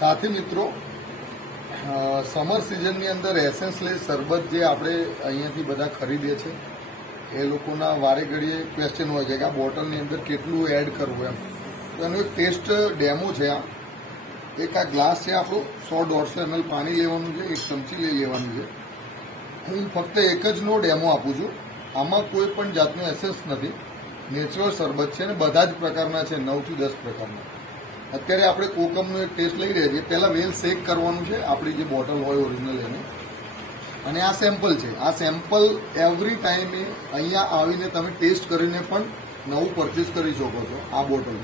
साथी मित्रों summer season अंदर एसेंसलेस शरबत जे આપણે અહીંયાથી બધા ખરીદીએ છે એ લોકોના વારે ઘડીએ ક્વેશ્ચન હોય છે કે આ બોટલની અંદર કેટલું એડ કરવું એમ. તો એનો એક ટેસ્ટ ડેમો છે. એક આ ગ્લાસ છે આપણો 100-150 ml પાણી લેવાનું છે, એક ચમચી લઈ લેવાની છે. હું ફક્ત એક જ નો ડેમો આપું છું. આમાં કોઈ પણ જાતનું એસેન્સ નથી, નેચરલ શરબત છે અને બધા જ પ્રકારના છે, 9 થી 10 પ્રકારના. અત્યારે આપણે કોકમનો એક ટેસ્ટ લઈ રહ્યા છીએ. પહેલાં વેલ શેક કરવાનું છે આપણી જે બોટલ હોય ઓરિજિનલ એને, અને આ સેમ્પલ છે. આ સેમ્પલ એવરી ટાઈમે અહીંયા આવીને તમે ટેસ્ટ કરીને પણ નવું પરચેસ કરી શકો છો. આ બોટલ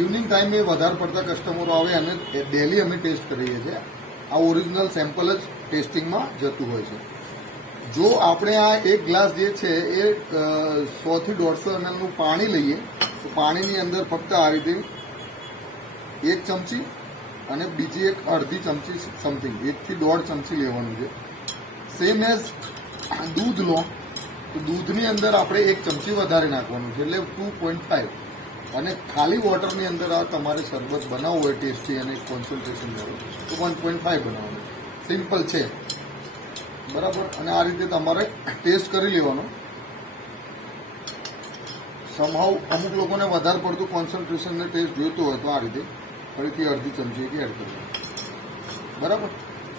ઇવનિંગ ટાઈમે વધારે પડતા કસ્ટમરો આવે અને ડેલી અમે ટેસ્ટ કરીએ છીએ. આ ઓરિજિનલ સેમ્પલ જ ટેસ્ટિંગમાં જતું હોય છે. જો આપણે આ એક ગ્લાસ જે છે એ 100 થી 150 ml નું પાણી લઈએ તો પાણીની અંદર ફક્ત આ રીતે એક ચમચી અને બીજી એક અડધી ચમચી સમથિંગ 1 થી 1.5 ચમચી લેવાનું છે. સેમ એઝ દૂધ લો તો દૂધની અંદર આપણે એક ચમચી વધારે નાખવાનું છે, એટલે 2.5. અને ખાલી વોટરની અંદર આ તમારે શરબત બનાવવું હોય ટેસ્ટી અને કોન્સન્ટ્રેશન વાળું તો 1.5 બનાવવાનું. સિમ્પલ છે, બરાબર. અને આ રીતે તમારે ટેસ્ટ કરી લેવાનો. સમહાવ અમુક લોકોને વધારે પડતું કોન્સન્ટ્રેશનને ટેસ્ટ જોઈતો હોય તો આ રીતે ફરીથી અડધી ચમચી એડ કરવાનું, બરાબર.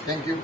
Thank you.